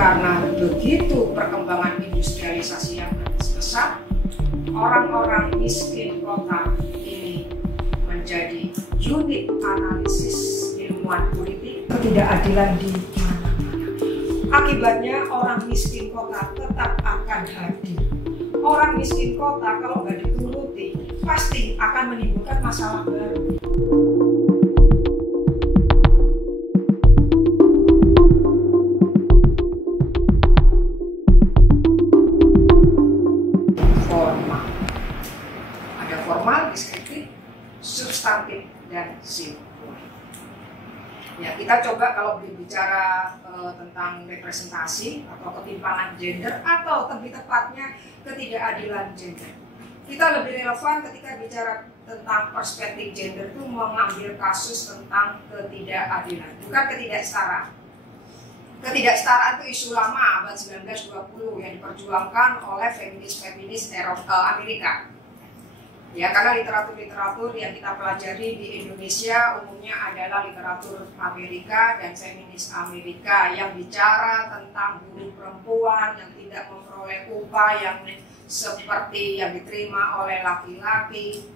Karena begitu perkembangan industrialisasi yang pesat, orang-orang miskin kota ini menjadi unit analisis ilmuwan politik ketidakadilan di mana-mana. Akibatnya orang miskin kota tetap akan hadir. Orang miskin kota kalau nggak dituruti pasti akan menimbulkan masalah baru. Formal, deskriptif, substantif, dan simbolik. Ya, kita coba kalau berbicara tentang representasi atau ketimpangan gender atau lebih tepatnya ketidakadilan gender. Kita lebih relevan ketika bicara tentang perspektif gender itu mengambil kasus tentang ketidakadilan, bukan ketidaksetaraan. Ketidaksetaraan itu isu lama abad 1920 yang diperjuangkan oleh feminis-feminis Amerika. Ya, karena literatur-literatur yang kita pelajari di Indonesia umumnya adalah literatur Amerika dan feminis Amerika yang bicara tentang buruh perempuan yang tidak memperoleh upah yang seperti yang diterima oleh laki-laki.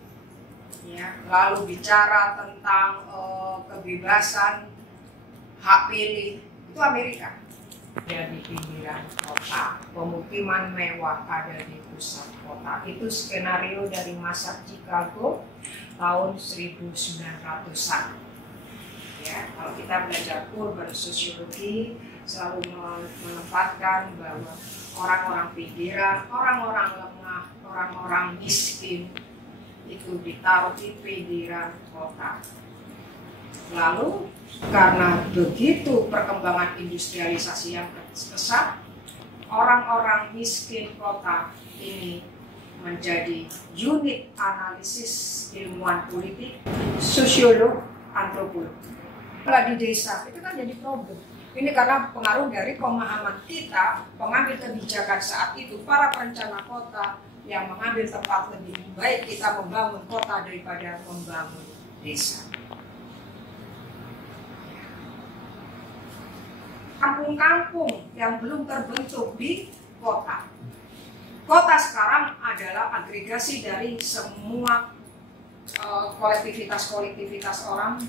Ya, lalu bicara tentang kebebasan hak pilih, itu Amerika. Ada di pinggiran kota, pemukiman mewah ada di pusat kota. Itu skenario dari masa Chicago tahun 1900-an. Ya, kalau kita belajar urban sosiologi selalu menempatkan bahwa orang-orang pinggiran, orang-orang lemah, orang-orang miskin itu ditaruh di pinggiran kota. Lalu karena begitu perkembangan industrialisasi yang pesat, orang-orang miskin kota ini menjadi unit analisis ilmuwan politik, sosiolog, antropolog. Kalau di desa itu kan jadi problem. Ini karena pengaruh dari pemahaman kita, pengambil kebijakan saat itu, para perencana kota yang mengambil tempat lebih baik kita membangun kota daripada membangun desa. Kampung-kampung yang belum terbentuk di kota. Kota sekarang adalah agregasi dari semua kolektivitas-kolektivitas orang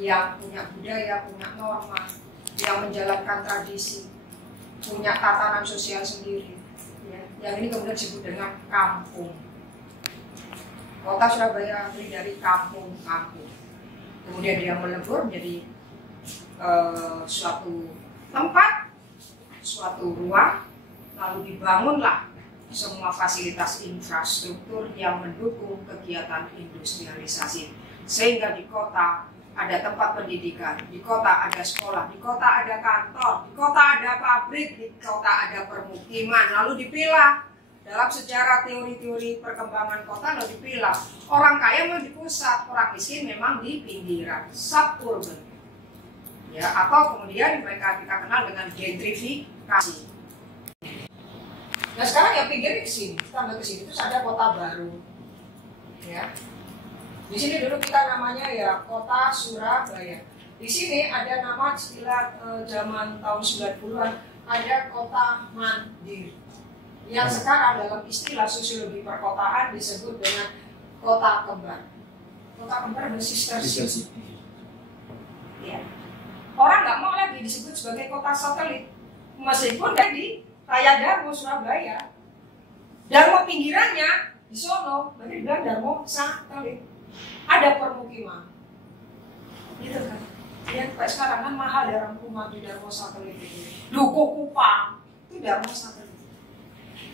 yang punya budaya, punya norma, yang menjalankan tradisi, punya tatanan sosial sendiri. Ya. Yang ini kemudian disebut dengan kampung. Kota Surabaya terdiri dari kampung-kampung. Kemudian dia melebur menjadi suatu tempat, suatu ruang, lalu dibangunlah semua fasilitas infrastruktur yang mendukung kegiatan industrialisasi. Sehingga di kota ada tempat pendidikan, di kota ada sekolah, di kota ada kantor, di kota ada pabrik, di kota ada permukiman, lalu dipilah. Dalam sejarah teori-teori perkembangan kota lalu dipilah. Orang kaya memang di pusat, orang miskin memang di pinggiran, suburban. Ya, atau kemudian mereka kita kenal dengan gentrifikasi. Nah sekarang ya pinggir ke sini, tambah ke sini, terus ada kota baru. Ya, di sini dulu kita namanya ya kota Surabaya. Di sini ada nama istilah zaman tahun 90-an ada kota mandiri. Yang sekarang dalam istilah sosiologi perkotaan disebut dengan kota kembar. Kota kembar bersister city. Ya. Orang nggak mau lagi disebut sebagai kota satelit, meskipun di Raya Darmo Surabaya, Darmo pinggirannya di Solo, berarti bilang Darmo satelit, ada permukiman, gitu kan? Ya, kayak sekarang kan mahal ya rumah di Darmo satelit itu, Dukuh Kupang itu Darmo satelit.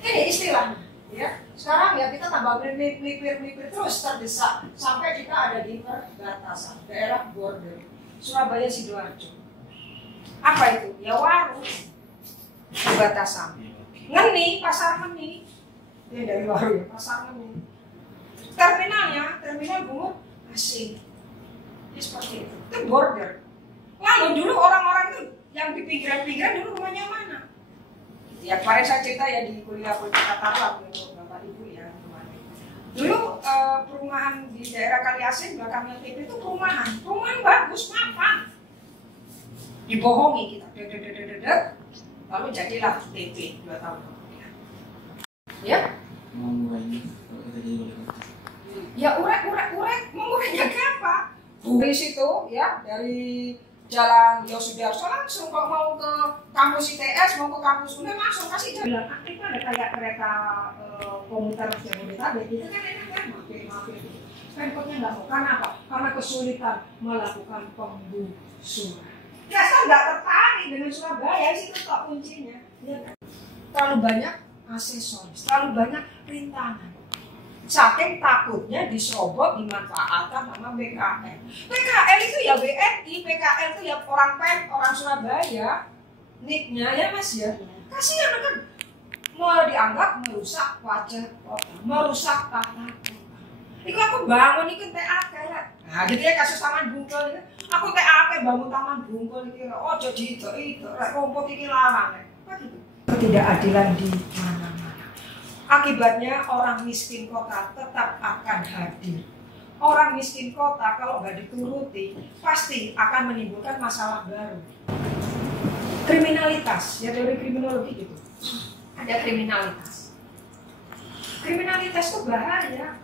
Ini istilahnya, ya. Sekarang ya kita tambah melipir terus terdesak sampai kita ada di perbatasan daerah border. Surabaya Sidoarjo. Apa itu? Ya warung. Perbatasan. Ngeni, pasar Ngeni. Ini dari warung ya, pasar Ngeni. Terminalnya, terminal bungut asing. Ya seperti itu. Itu border. Lalu dulu orang-orang itu yang di pinggiran-pinggiran dulu rumahnya mana? Ya kemarin saya cerita ya di kuliah politik tata ruang untuk Bapak Ibu ya. Dulu perumahan di daerah Kaliasin belakangnya TV itu perumahan bagus, mapan. Dibohongi kita, Lalu jadilah TP 2 tahun kemudian. Ya? Ya urek, mengurainya apa? Dari situ ya, dari Jalan Yosudarso langsung kalau mau ke kampus ITS, mau ke kampus UNER langsung kasih jalan aktif. Ada kayak kereta komuter Jabodetabek itu kan enak kan, mampir. Pemkotnya nggak mau, karena apa? Karena kesulitan melakukan penggusuran. Ya saya nggak tertarik dengan Surabaya, itu kok kuncinya. Ya kan? Terlalu banyak aksesoris, terlalu banyak rintangan. Saking takutnya disobot, dimanfaatkan sama PKL. PKL itu ya WNI, PKL itu ya orang PEM, orang Surabaya. Nicknya ya Mas ya. Kasihan kan, mau dianggap merusak wajah kota, merusak tata kota. Iku aku bangun iku TAK ya. Nah, gitu ya kasus Taman Bungkul itu. Aku TAK bangun Taman Bungkul iki. Oh, jadi itu rek rumput iki larang. Apa gitu? Ketidakadilan di mana-mana. Akibatnya orang miskin kota tetap akan hadir. Orang miskin kota kalau nggak dituruti pasti akan menimbulkan masalah baru. Kriminalitas, ya teori kriminologi gitu. Ada kriminalitas. Kriminalitas itu bahaya.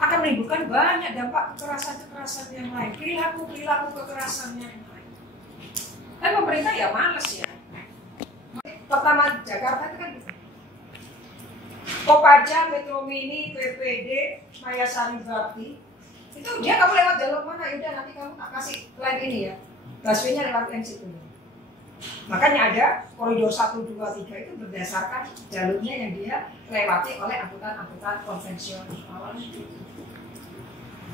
Akan menimbulkan banyak dampak kekerasan-kekerasan yang lain. Perilaku kekerasannya yang lain. Dan pemerintah ya males ya. Pertama Jakarta itu kan gitu. Kopaja, Metro Mini, PPD, Maya Sari Bakti, itu dia kamu lewat jalur mana, yaudah nanti kamu tak kasih line ini ya, busway-nya lewat yang situ. Makanya ada koridor 1, 2, 3 itu berdasarkan jalurnya yang dia lewati oleh angkutan-angkutan konvensional.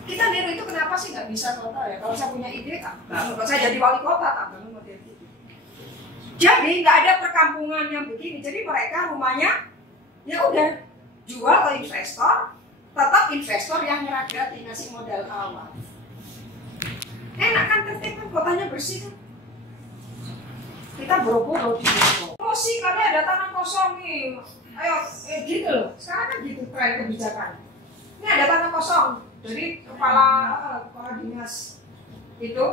Kita niru itu kenapa sih nggak bisa kota ya? Kalau saya punya ide, kalau saya jadi wali kota, tak bangun model itu. Jadi nggak ada perkampungan yang begini. Jadi mereka rumahnya ya udah jual ke investor, tetap investor yang ngeragati ngasih modal awal. Enak kan, tertib kan, kotanya bersih kan. Kita boro-boro di boro. Oh sih, kali ada tanah kosong nih. Ayo, gitu loh. Sekarang kan gitu tren kebijakan. Ini ada tanah kosong. Jadi kepala dinas itu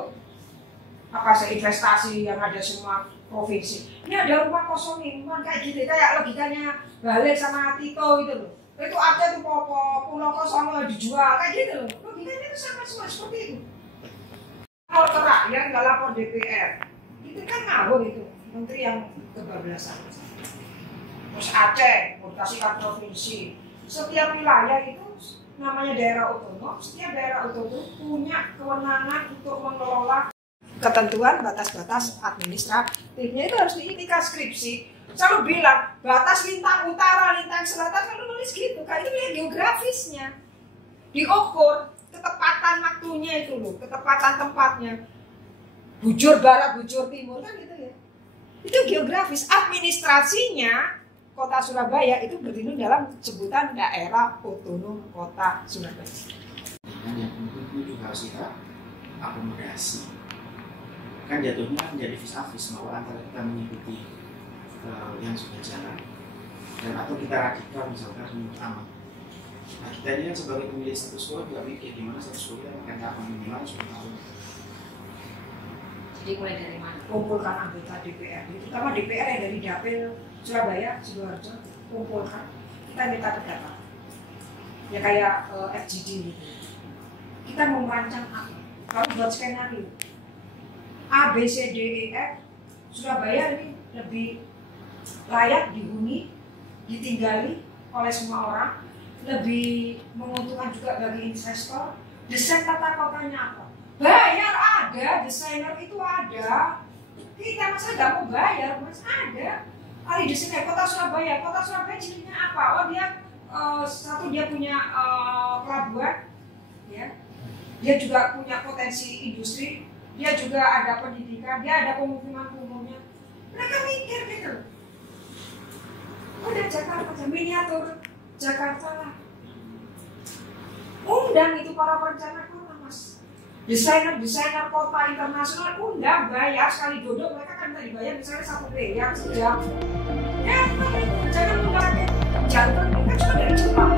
apa investasi yang ada semua provinsi. Ini ada rumah kosong nih, rumah kayak gitu, kayak logikanya Balik sama Tito itu loh. Itu ada tuh pulau kosong dijual kayak gitu loh. Logikanya itu sama semua seperti itu. Lapor ke rakyat nggak lapor DPR. Itu kan ngawur itu, menteri yang kebablasan. Terus Aceh, mutasikan provinsi. Setiap wilayah itu namanya daerah otonom. Setiap daerah otonom punya kewenangan untuk mengelola ketentuan batas-batas administratifnya. Itu harus diikuti skripsi. Selalu bilang batas lintang utara, lintang selatan, kalau nulis gitu. Kayak itu lihat geografisnya, diukur ketepatan waktunya itu loh, ketepatan tempatnya. Bujur barat, bujur timur kan gitu ya. Itu geografis. Administrasinya kota Surabaya itu berdiri dalam sebutan daerah otonom kota Surabaya. Dan yang penting juga harus kita akomodasi. Kan jatuhnya kan jadi vis-a-vis bahwa antara kita mengikuti yang sudah jalan dan atau kita radikal misalkan menurut aman. Nah kita ini kan sebagai pemilik status quo juga mikir gimana status quo kita akan dapat minimal 10 tahun. Jadi mulai dari mana? Kumpulkan anggota DPR, terutama DPR yang dari Dapil Surabaya, Sidoarjo, kumpulkan. Kita minta pendapat. Ya kayak FGD gitu. Kita mau merancang apa? Kalau buat skenario A, B, C, D, E, F, Surabaya ini lebih layak dihuni, ditinggali oleh semua orang, lebih menguntungkan juga bagi investor. Desain tata kotanya apa? Bayar ada, desainer itu ada. Kita masa nggak mau bayar, mas ada. Ahli desainer kota Surabaya cirinya apa? Oh dia satu dia punya pelabuhan, ya. Dia juga punya potensi industri, dia juga ada pendidikan, dia ada pemukiman umumnya. Mereka mikir gitu. Udah Jakarta, miniatur Jakarta lah. Undang itu para perencana kota mas. Desainer kota internasional undang, bayar sekali duduk mereka kan tak dibayar misalnya 1 miliar sejam. Ya jangan undang jangan kan cuma dari Jepang.